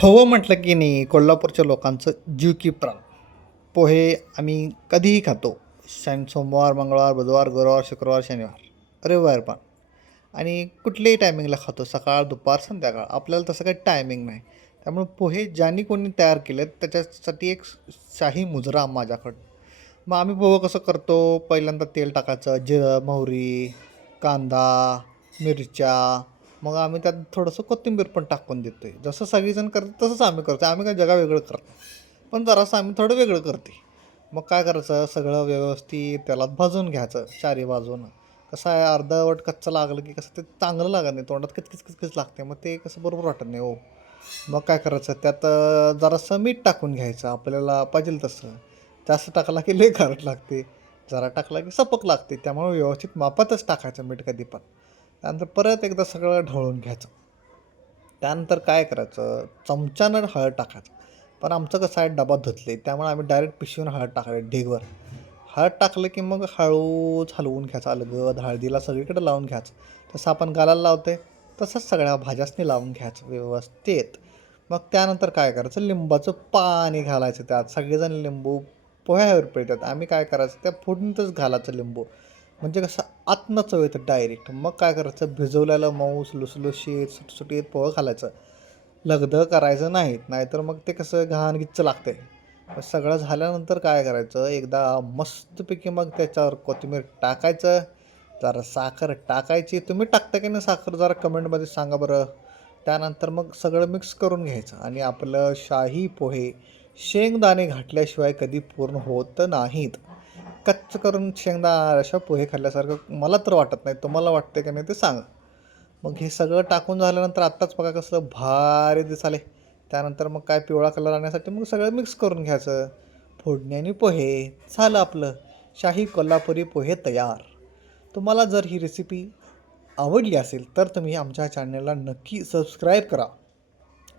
फव म्हटलं की नाही कोल्हापूरच्या लोकांचं जीव की प्राण. पोहे आम्ही कधीही खातो. सोमवार, मंगळवार, बुधवार, गुरुवार, शुक्रवार, शनिवार, रविवार पण. आणि कुठल्याही टायमिंगला खातो. सकाळ, दुपार, संध्याकाळ. आपल्याला तसं काही टायमिंग नाही. त्यामुळे पोहे ज्यांनी कोणी तयार केलेत त्याच्यासाठी एक शाही मुजरा माझ्याकडं. मग आम्ही पोहे कसं करतो, पहिल्यांदा तेल टाकायचं, जिरं, मोहरी, कांदा, मिरच्या, मग आम्ही त्यात थोडंसं कोथिंबीर पण टाकून देतो आहे. जसं सगळीजण करतात तसंच आम्ही करतो. आम्ही काही जगा वेगळं करत नाही. पण जरासं आम्ही थोडं वेगळं करते. मग काय करायचं, सगळं व्यवस्थित त्याला भाजून घ्यायचं चारी बाजूनं. कसं आहे, अर्धवट कच्चं लागलं की कसं ते चांगलं लागत नाही, तोंडात किचकिच किचकिच लागते, मग ते कसं बरोबर वाटत नाही हो. मग काय करायचं, त्यात जरासं मीठ टाकून घ्यायचं आपल्याला पाहिजे तसं. जास्त टाकला की लई खारट लागते, जरा टाकला की सपक लागते. त्यामुळे व्यवस्थित मापातच टाकायचं मीठ कधी पण. त्यानंतर परत एकदा सगळं ढवळून घ्यायचं. त्यानंतर काय करायचं, चमच्यानं हळद टाकायचं. पण आमचं कसं आहे, डबा धुतले त्यामुळे आम्ही डायरेक्ट पिशवीनं हळद टाकायला ढीगभर. हळद टाकलं की मग हळूच हलवून घ्यायचं, अलगद हळदीला सगळीकडे लावून घ्यायचं. तसं आपण गालाला लावते तसंच सगळ्या भाज्यासनी लावून घ्यायचं व्यवस्थित. मग त्यानंतर काय करायचं, लिंबाचं पाणी घालायचं त्यात. सगळेजण लिंबू पोह्यावर पिळतात, आम्ही काय करायचं, त्या फोडणीतच घालायचं लिंबू. म्हणजे कसं आतनं चव येतं डायरेक्ट. मग काय करायचं, भिजवलेलं मऊस लुसलुशीत सुटसुटीत पोहं घालायचं. लगदं करायचं नाहीत, नाहीतर मग ते कसं घाणगीच्च लागतंय. मग सगळं झाल्यानंतर काय करायचं, एकदा मस्तपैकी मग त्याच्यावर कोथिंबीर टाकायचं, जरा साखर टाकायची. तुम्ही टाकता की नाही साखर, जरा कमेंटमध्ये सांगा बरं. त्यानंतर मग सगळं मिक्स करून घ्यायचं आणि आपलं शाही पोहे शेंगदाणे घातल्याशिवाय कधी पूर्ण होत नाहीत. कच्च करून अशा पोहे खाल्ल्यासारखं मला तर वाटत नाही. तुम्हाला वाटते का नाही ते सांगा. मग हे सगळं टाकून झाल्यानंतर आत्ताच बघा कसलं भारी दिसाले. त्यानंतर मग काय पिवळा कलर आणण्यासाठी मग सगळं मिक्स करून घ्यायचं. फोडणी आणि पोहे झालं आपलं शाही कोल्हापुरी पोहे तयार. तुम्हाला जर ही रेसिपी आवडली असेल तर तुम्ही आमच्या चॅनलला नक्की सबस्क्राईब करा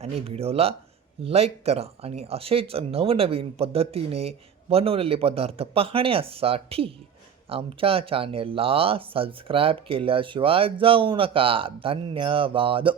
आणि व्हिडिओला लाईक करा. आणि असेच नवनवीन पद्धतीने बनवलेले पदार्थ पाहण्यासाठी आमच्या चॅनेलला सबस्क्राईब केल्याशिवाय जाऊ नका. धन्यवाद.